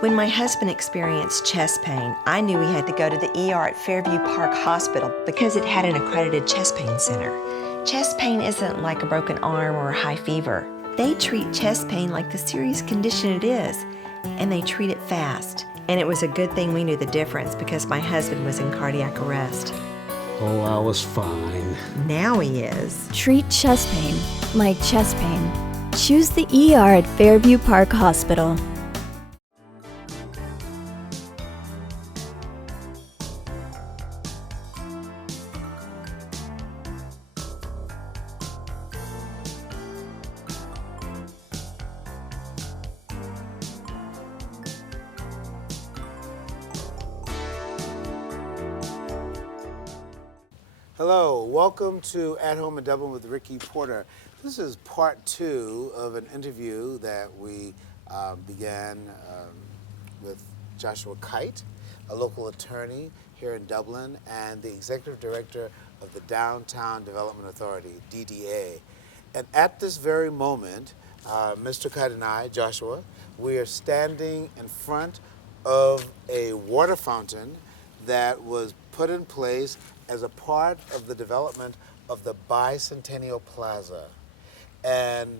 When my husband experienced chest pain, I knew he had to go to the ER at Fairview Park Hospital because it had an accredited chest pain center. Chest pain isn't like a broken arm or a high fever. They treat chest pain like the serious condition it is, and they treat it fast. And it was a good thing we knew the difference because my husband was in cardiac arrest. Oh, I was fine. Now he is. Treat chest pain like chest pain. Choose the ER at Fairview Park Hospital. Hello, welcome to At Home in Dublin with Ricky Porter. This is part 2 of an interview that we began with Joshua Kight, a local attorney here in Dublin and the executive director of the Downtown Development Authority, DDA. And at this very moment, Mr. Kight and I, Joshua, we are standing in front of a water fountain that was put in place as a part of the development of the Bicentennial Plaza. And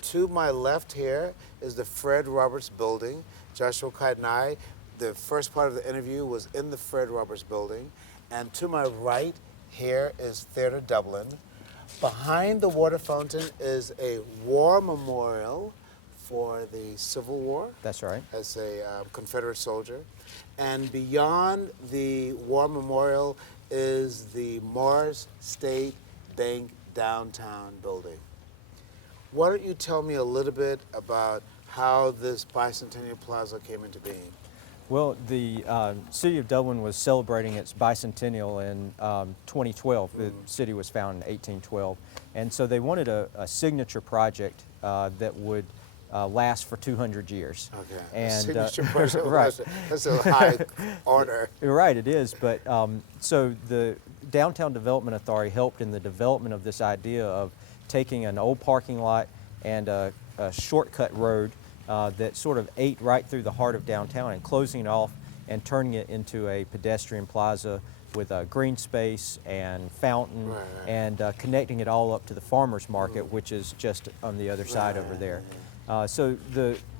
to my left here is the Fred Roberts Building. Joshua Kight and I, the first part of the interview was in the Fred Roberts Building. And to my right here is Theatre Dublin. Behind the water fountain is a war memorial for the Civil War. That's right. As a Confederate soldier. And beyond the war memorial is the Morris State Bank downtown building. Why don't you tell me a little bit about how this Bicentennial Plaza came into being? Well, the City of Dublin was celebrating its bicentennial in 2012. The city was founded in 1812. And so they wanted a signature project that would last for 200 years. Okay. And, signature project, right. That's a high order. Right, it is. But so the Downtown Development Authority helped in the development of this idea of taking an old parking lot and a shortcut road that sort of ate right through the heart of downtown and closing it off and turning it into a pedestrian plaza with a green space and fountain and connecting it all up to the farmers market, which is just on the other side over there. So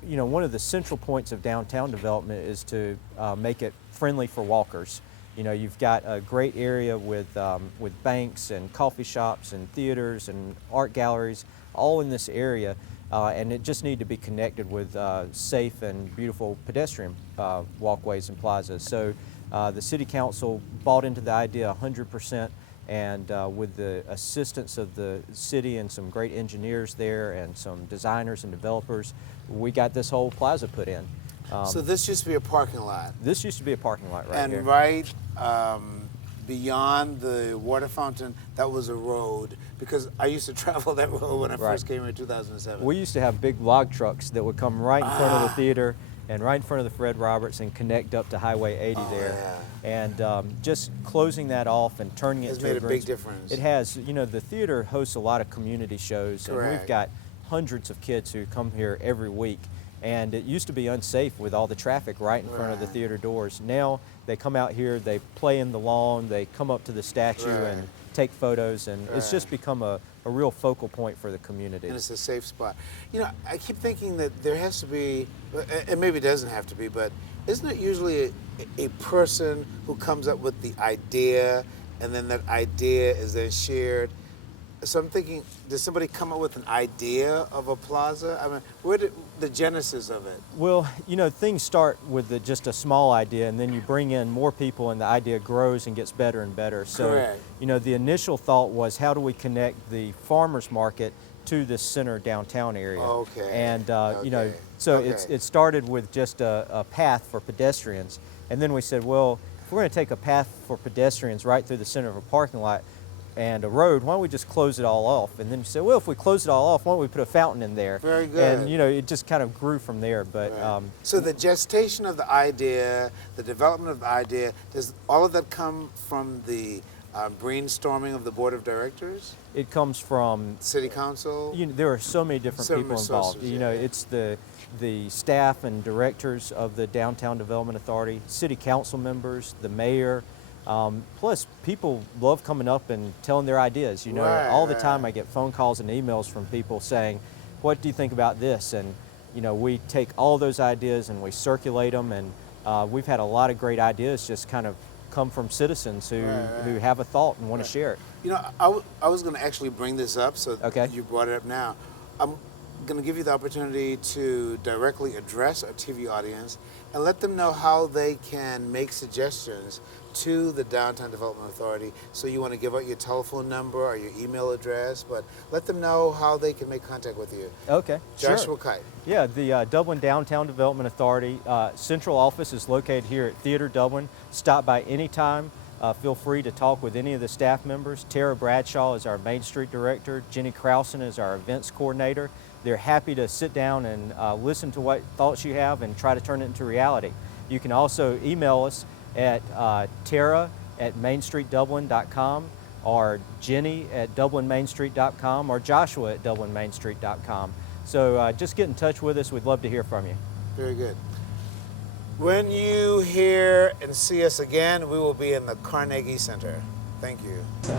one of the central points of downtown development is to make it friendly for walkers. You know, you've got a great area with banks and coffee shops and theaters and art galleries all in this area, and it just need to be connected with safe and beautiful pedestrian walkways and plazas. So the City Council bought into the idea 100%. And with the assistance of the city and some great engineers there and some designers and developers, we got this whole plaza put in. So this used to be a parking lot? This used to be a parking lot right here. And right beyond the water fountain, that was a road, because I used to travel that road when I first came here in 2007. We used to have big log trucks that would come right in front of the theater and right in front of the Fred Roberts and connect up to Highway 80 there. Yeah. And just closing that off and turning it has to made a big difference. It has. You know, the theater hosts a lot of community shows, Correct. and we've got hundreds of kids who come here every week. And it used to be unsafe with all the traffic right in front of the theater doors. Now they come out here, they play in the lawn, they come up to the statue and take photos, and it's just become a real focal point for the community. And it's a safe spot. You know, I keep thinking that there has to be, and maybe it doesn't have to be, but isn't it usually a person who comes up with the idea, and then that idea is then shared? So I'm thinking, did somebody come up with an idea of a plaza? I mean, where did the genesis of it? Well, you know, things start with just a small idea, and then you bring in more people, and the idea grows and gets better and better. So, you know, the initial thought was, how do we connect the farmers market to this center downtown area? Okay. And you know, so it started with just a path for pedestrians, and then we said, well, if we're going to take a path for pedestrians right through the center of a parking lot and a road, why don't we just close it all off? And then you say, well, if we close it all off, why don't we put a fountain in there? Very good. And you know, it just kind of grew from there. But so the gestation of the idea, the development of the idea, does all of that come from the brainstorming of the board of directors, It comes from, city council. there are so many different So people many involved. sources, You know, yeah. it's the staff and directors of the Downtown Development Authority, city council members, the mayor. Plus, people love coming up and telling their ideas. You know, Right, all the right. time I get phone calls and emails from people saying, "What do you think about this?" And you know, we take all those ideas and we circulate them, and we've had a lot of great ideas just kind of come from citizens who have a thought and want to share it. You know, I was going to actually bring this up, so Okay. you brought it up now. I'm going to give you the opportunity to directly address our TV audience and let them know how they can make suggestions to the Downtown Development Authority. So you want to give out your telephone number or your email address, but let them know how they can make contact with you. Okay, Joshua sure. Kight. Yeah, the Dublin Downtown Development Authority central office is located here at Theater Dublin. Stop by anytime. Feel free to talk with any of the staff members. Tara Bradshaw is our Main Street Director. Jenny Krausen is our Events Coordinator. They're happy to sit down and listen to what thoughts you have and try to turn it into reality. You can also email us at Tara@mainstreetdublin.com or Jenny@dublinmainstreet.com or Joshua@dublinmainstreet.com. So just get in touch with us. We'd love to hear from you. Very good. When you hear and see us again, we will be in the Carnegie Center. Thank you. All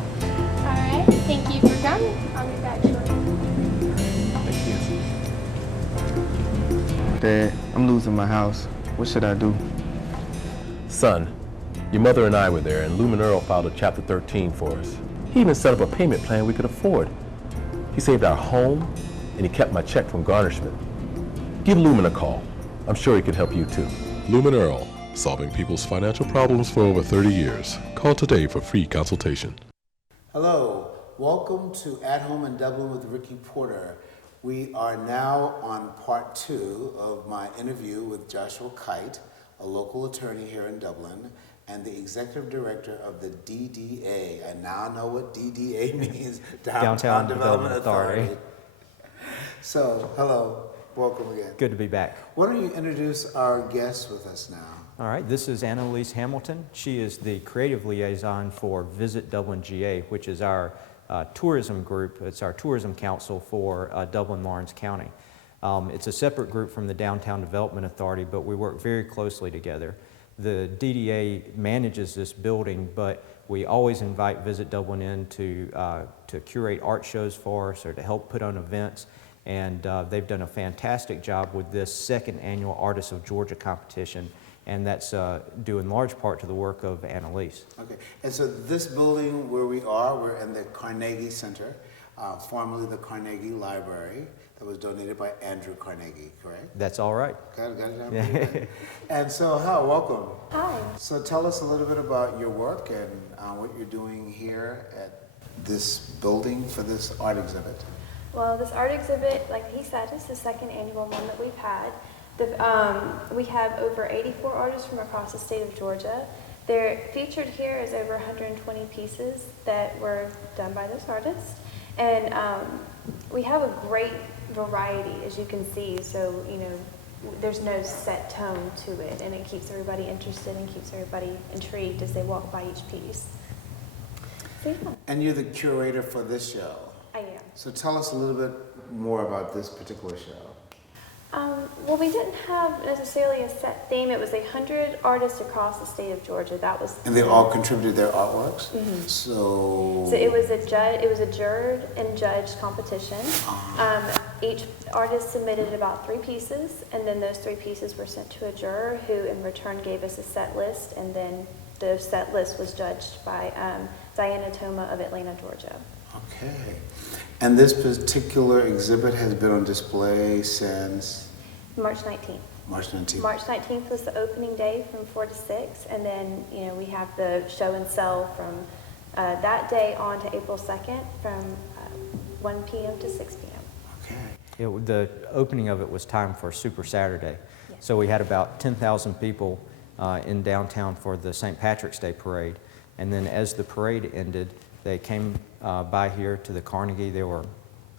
right, thank you for coming. I'll be back shortly. Dad, I'm losing my house. What should I do? Son, your mother and I were there, and Lumen Earl filed a Chapter 13 for us. He even set up a payment plan we could afford. He saved our home, and he kept my check from garnishment. Give Lumen a call. I'm sure he could help you too. Lumen Earl, solving people's financial problems for over 30 years. Call today for free consultation. Hello, welcome to At Home in Dublin with Ricky Porter. We are now on part 2 of my interview with Joshua Kight, a local attorney here in Dublin, and the executive director of the DDA. I now know what DDA means, Downtown Development Authority. So, hello, welcome again. Good to be back. Why don't you introduce our guest with us now? All right, this is Annalise Hamilton. She is the creative liaison for Visit Dublin GA, which is our tourism group. It's our tourism council for Dublin-Lawrence County. It's a separate group from the Downtown Development Authority, but we work very closely together. The DDA manages this building, but we always invite Visit Dublin in to curate art shows for us or to help put on events. And they've done a fantastic job with this second annual Artists of Georgia competition, and that's due in large part to the work of Annalise. Okay, and so this building where we are, we're in the Carnegie Center, formerly the Carnegie Library, that was donated by Andrew Carnegie, correct? That's all right. Got it down pretty good. And so, welcome. Hi. So tell us a little bit about your work and what you're doing here at this building for this art exhibit. Well, this art exhibit, like he said, is the second annual one that we've had. We have over 84 artists from across the state of Georgia. They're featured here as over 120 pieces that were done by those artists. And we have a great variety, as you can see, so, you know, there's no set tone to it, and it keeps everybody interested and keeps everybody intrigued as they walk by each piece. So, yeah, And you're the curator for this show. I am. So tell us a little bit more about this particular show. Well, we didn't have necessarily a set theme. It was 100 artists across the state of Georgia. That was. And they all contributed their artworks? Mm-hmm. So So it was a juror and judged competition. Each artist submitted about 3 pieces, and then those 3 pieces were sent to a juror who in return gave us a set list, and then the set list was judged by Diana Toma of Atlanta, Georgia. Okay. And this particular exhibit has been on display since March 19th. March 19th. March 19th was the opening day from 4 to 6, and then, you know, we have the show and sell from that day on to April 2nd from 1 p.m. to 6 p.m. Okay. The opening of it was timed for Super Saturday. Yes. So we had about 10,000 people in downtown for the St. Patrick's Day parade. And then as the parade ended, they came by here to the Carnegie. There were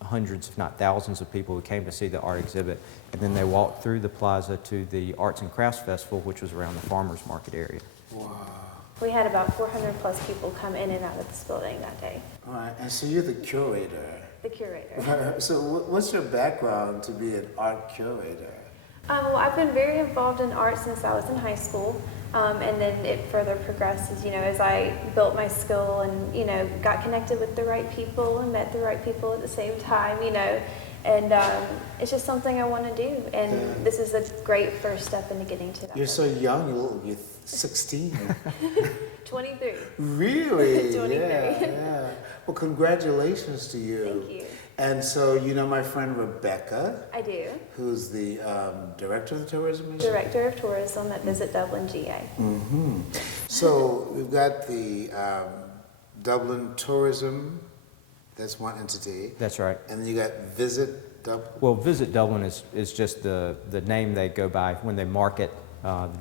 hundreds, if not thousands of people who came to see the art exhibit. And then they walked through the plaza to the Arts and Crafts Festival, which was around the Farmers Market area. Wow. We had about 400 plus people come in and out of this building that day. All right, and so you're the curator. The curator. So what's your background to be an art curator? Well, I've been very involved in art since I was in high school, and then it further progressed as, as I built my skill and, got connected with the right people and met the right people at the same time, and it's just something I want to do, and this is a great first step into getting to that. You're so young, you're 16. 23. Really? 23. Yeah. Well, congratulations to you. Thank you. And so, you know my friend Rebecca? I do. Who's the director of the tourism industry? Director of tourism at Visit Dublin, GA. Mm-hmm. So we've got the Dublin Tourism, that's one entity. That's right. And then you got Visit Dublin? Well, Visit Dublin is just the name they go by when they market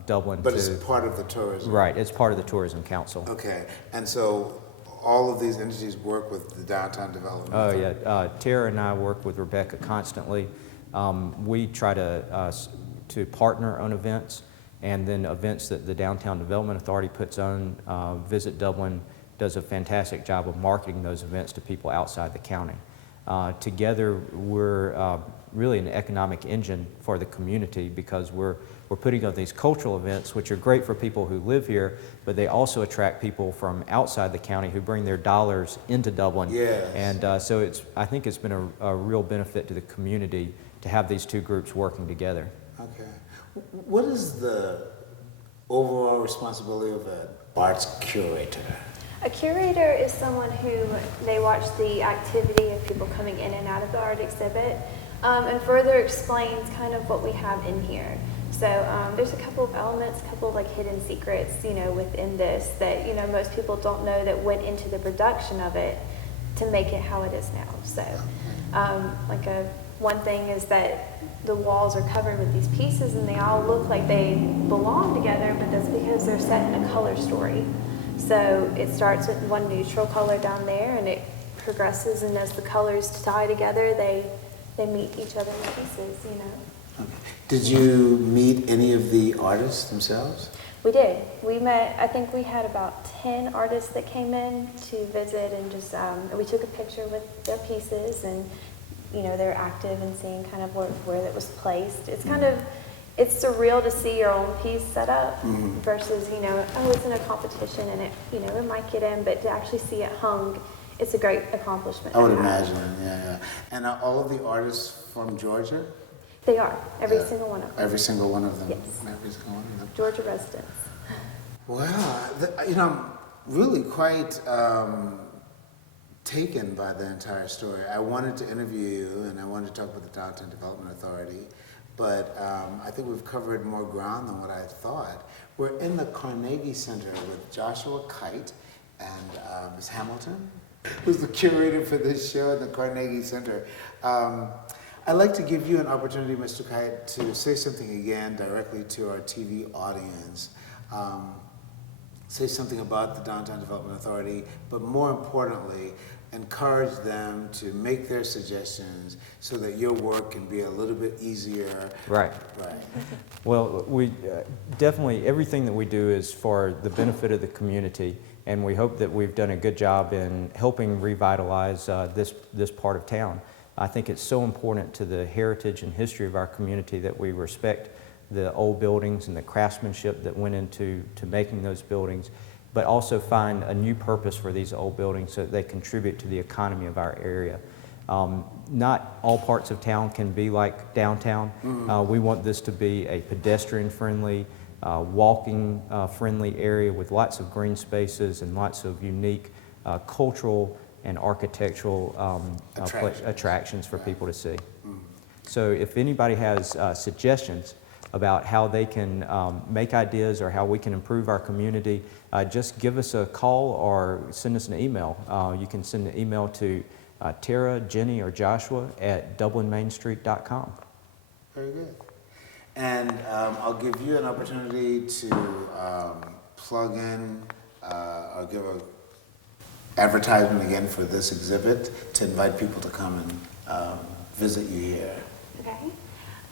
Dublin. But it's part of the tourism? Right, it's part of the Tourism Council. Okay, and so all of these entities work with the downtown development? Oh yeah, Tara and I work with Rebecca constantly. We try to partner on events, and then events that the Downtown Development Authority puts on. Visit Dublin does a fantastic job of marketing those events to people outside the county. Together, we're really an economic engine for the community because we're putting on these cultural events, which are great for people who live here, but they also attract people from outside the county who bring their dollars into Dublin. Yes. And so I think it's been a real benefit to the community to have these two groups working together. Okay. What is the overall responsibility of an arts curator? A curator is someone who, they watch the activity of people coming in and out of the art exhibit, and further explains kind of what we have in here. So there's a couple of elements, a couple of like hidden secrets, within this that, most people don't know that went into the production of it to make it how it is now. So one thing is that the walls are covered with these pieces and they all look like they belong together, but that's because they're set in a color story. So it starts with one neutral color down there and it progresses, and as the colors tie together, they meet each other in pieces, Okay. Did you meet any of the artists themselves? We did. We met, I think we had about 10 artists that came in to visit, and just, we took a picture with their pieces, and, they're active and seeing kind of where it was placed. It's kind of, it's surreal to see your own piece set up versus, it's in a competition and it might get in, but to actually see it hung, it's a great accomplishment. I would imagine, yeah. And are all of the artists from Georgia? They are, every single one of them. Every single one of them? Yes. Every single one of them. Georgia residents. Wow, I'm really quite taken by the entire story. I wanted to interview you and I wanted to talk about the Downtown Development Authority, but I think we've covered more ground than what I thought. We're in the Carnegie Center with Joshua Kight and Ms. Hamilton, who's the curator for this show at the Carnegie Center. I'd like to give you an opportunity, Mr. Kight, to say something again directly to our TV audience. Say something about the Downtown Development Authority, but more importantly, encourage them to make their suggestions so that your work can be a little bit easier. Right. Well, we definitely, everything that we do is for the benefit of the community, and we hope that we've done a good job in helping revitalize this part of town. I think it's so important to the heritage and history of our community that we respect the old buildings and the craftsmanship that went into making those buildings, but also find a new purpose for these old buildings so that they contribute to the economy of our area. Not all parts of town can be like downtown. We want this to be a pedestrian-friendly, walking-friendly area with lots of green spaces and lots of unique cultural and architectural attractions for people to see. So if anybody has suggestions about how they can make ideas or how we can improve our community, just give us a call or send us an email. You can send an email to Tara, Jenny, or Joshua at dublinmainstreet.com. Very good. And I'll give you an opportunity to plug in or give an advertisement again for this exhibit to invite people to come and visit you here. Okay.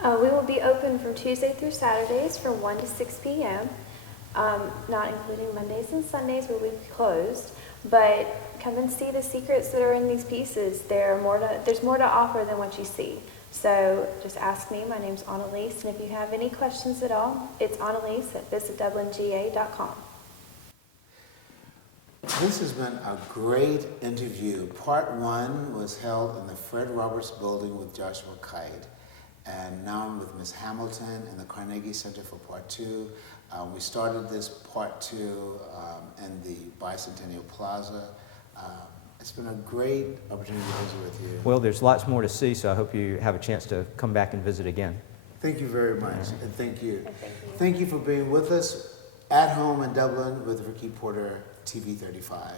We will be open from Tuesday through Saturdays from 1 to 6 p.m. not including Mondays and Sundays where we've closed, but come and see the secrets that are in these pieces. There's more to offer than what you see. So just ask me. My name's Annalise, and if you have any questions at all, it's Annalise at visitdublinga.com. This has been a great interview. Part 1 was held in the Fred Roberts Building with Joshua Kight, and now I'm with Ms. Hamilton in the Carnegie Center for Part 2. We started this Part 2 in the Bicentennial Plaza. It's been a great opportunity to visit with you. Well, there's lots more to see, so I hope you have a chance to come back and visit again. Thank you very much, and thank you. Thank you for being with us at home in Dublin with Ricky Porter, TV 35.